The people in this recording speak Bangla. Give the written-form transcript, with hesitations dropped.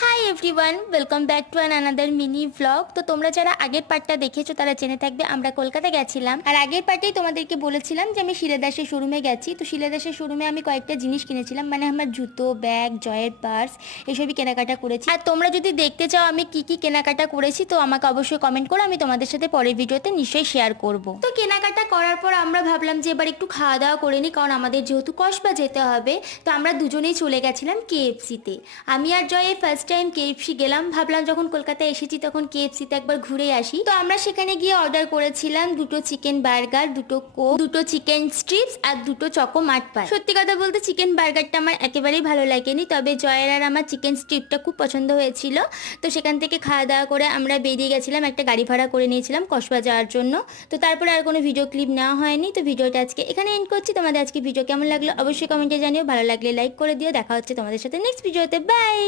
Hi everyone, welcome back to another mini vlog. তো তোমরা যারা আগের পার্টটা দেখেছো তারা জেনে থাকবে আমরা কলকাতা গেছিলাম। আর আগের পার্টেই তোমাদেরকে বলেছিলাম যে আমি শিলাদাসের শোরুমে গেছি। তো শিলাদাসের শোরুমে আমি কয়েকটা জিনিস কিনেছিলাম, মানে আমার জুতো, ব্যাগ, জয়ের পার্স এসবই কেনাকাটা করেছি। আর তোমরা যদি দেখতে চাও আমি কি কি কেনাকাটা করেছি তো আমাকে অবশ্যই কমেন্ট করো, আমি তোমাদের সাথে পরের ভিডিওতে নিশ্চয়ই শেয়ার করব। তো কেনাকাটা করার পর আমরা ভাবলাম যে এবার একটু খাওয়া দাওয়া করে নিই, কারণ আমাদের যেহেতু কসবা যেতে হবে। তো আমরা দুজনেই চলে গেছিলাম কেএফসিতে। আমি আর জয় ফার্স্ট টাইম কেএফসি গেলাম, ভাবলাম যখন কলকাতায় এসেছি তখন কেএফসিতে একবার ঘুরে আসি। তো আমরা সেখানে গিয়ে অর্ডার করেছিলাম দুটো চিকেন বার্গার, দুটো কোক, দুটো চিকেন স্ট্রিপস আর দুটো চকো মাট পাই। সত্যি কথা বলতে চিকেন বার্গারটা আমার একেবারেই ভালো লাগেনি, তবে জয়ের আর আমার চিকেন স্ট্রিপটা খুব পছন্দ হয়েছিল। তো সেখান থেকে খাওয়া দাওয়া করে আমরা বেরিয়ে গেছিলাম, একটা গাড়ি ভাড়া করে নিয়েছিলাম কসবা যাওয়ার জন্য। তো তারপরে আর কোনো ভিডিও ক্লিপ নেওয়া হয়নি। তো ভিডিওটা আজকে এখানে এন্ড করছি। তোমাদের আজকে ভিডিও কেমন লাগলো অবশ্যই কমেন্টে জানিও, ভালো লাগলে লাইক করে দিও। দেখা হচ্ছে তোমাদের সাথে নেক্সট ভিডিওতে, বাই।